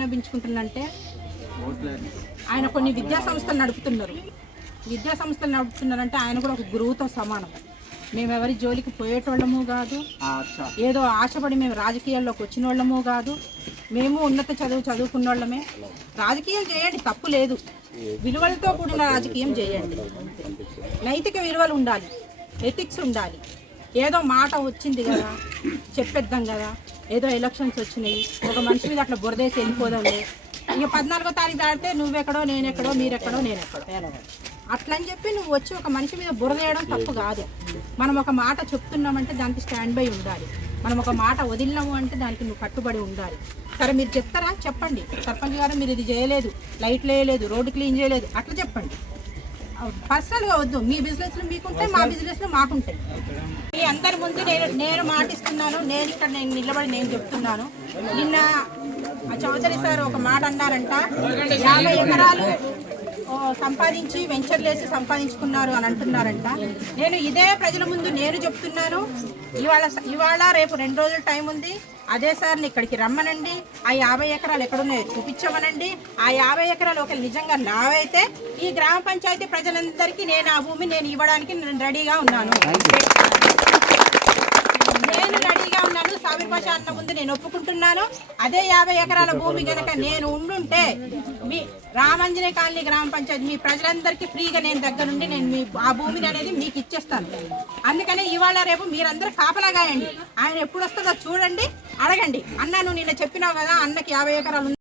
విన్నపించుకుంటున్నంటే ఆయన కొన్ని విద్యా సంస్థలు నడుపుతున్నారు. విద్యా సంస్థలు నడుపుతున్నారంటే ఆయన కూడా ఒక గురువుతో సమానం. మేము ఎవరి జోలికి పోయేటోళ్ళము కాదు. ఏదో ఆశపడి మేము రాజకీయాల్లోకి వచ్చిన వాళ్ళము కాదు. మేము ఉన్నత చదువు చదువుకున్న వాళ్ళమే రాజకీయం చేయండి తప్పు లేదు. విలువలతో కూడిన రాజకీయం చేయండి. నైతిక విలువలు ఉండాలి. ఎథిక్స్ ఉండాలి. ఏదో మాట వచ్చింది కదా చెప్పేద్దాం కదా. ఏదో ఎలక్షన్స్ వచ్చినాయి. ఒక మనిషి మీద అట్లా బురదేసి వెళ్ళిపోదాంలే ఇక పద్నాలుగో తారీఖు దాటితే నువ్వెక్కడో నేనెక్కడో మీరెక్కడో నేనెక్కడో అట్లా అని చెప్పి నువ్వు వచ్చి ఒక మనిషి మీద బురద వేయడం తప్పు కాదు. మనం ఒక మాట చెప్తున్నామంటే దానికి స్టాండ్ బై ఉండాలి. మనం ఒక మాట వదిలినాము అంటే దానికి నువ్వు కట్టుబడి ఉండాలి. సరే మీరు చెప్తారా? చెప్పండి. సర్పంచ్ గారు మీరు ఇది చేయలేదు. లైట్లు వేయలేదు రోడ్డు క్లీన్ చేయలేదు. అట్లా చెప్పండి. పర్సనల్గా వద్దు. మీ బిజినెస్లు మీకుంటాయి మా బిజినెస్లు మాకుంటాయి. మీ అందరి ముందు నేను నేను మాటిస్తున్నాను. నేను ఇక్కడ నేను నిలబడి నేను చెప్తున్నాను. నిన్న ఆ చౌదరి సార్ ఒక మాట అన్నారంట. యాభై ఎకరాలు సంపాదించి వెంచర్లు వేసి సంపాదించుకున్నారు అని అంటున్నారంట. నేను ఇదే ప్రజల ముందు నేను చెప్తున్నాను. ఇవాళ ఇవాళ రేపు రెండు రోజులు టైం ఉంది. అదే సార్ని ఇక్కడికి రమ్మనండి. ఆ యాభై ఎకరాలు ఎక్కడున్నాయో చూపించమనండి. ఆ యాభై ఎకరాలు ఒకవేళ నిజంగా నావైతే ఈ గ్రామ పంచాయతీ ప్రజలందరికీ నేను ఆ భూమి నేను ఇవ్వడానికి నేను రెడీగా ఉన్నాను. నేను రెడీగా ఉన్నాను అన్న ముందు నేను ఒప్పుకుంటున్నాను. అదే యాభై ఎకరాల భూమి కనుక నేను ఉండుంటే మీ రామంజనే కాలనీ గ్రామ పంచాయతీ మీ ప్రజలందరికీ ఫ్రీగా నేను దగ్గరుండి నేను మీ ఆ భూమిని అనేది మీకు ఇచ్చేస్తాను. అందుకనే ఇవాళ రేపు మీరందరూ కాపలాగాయండి ఆయన ఎప్పుడు వస్తుందో చూడండి అడగండి. అన్న నువ్వు నిన్న చెప్పినావు కదా అన్నకి యాభై ఎకరాలు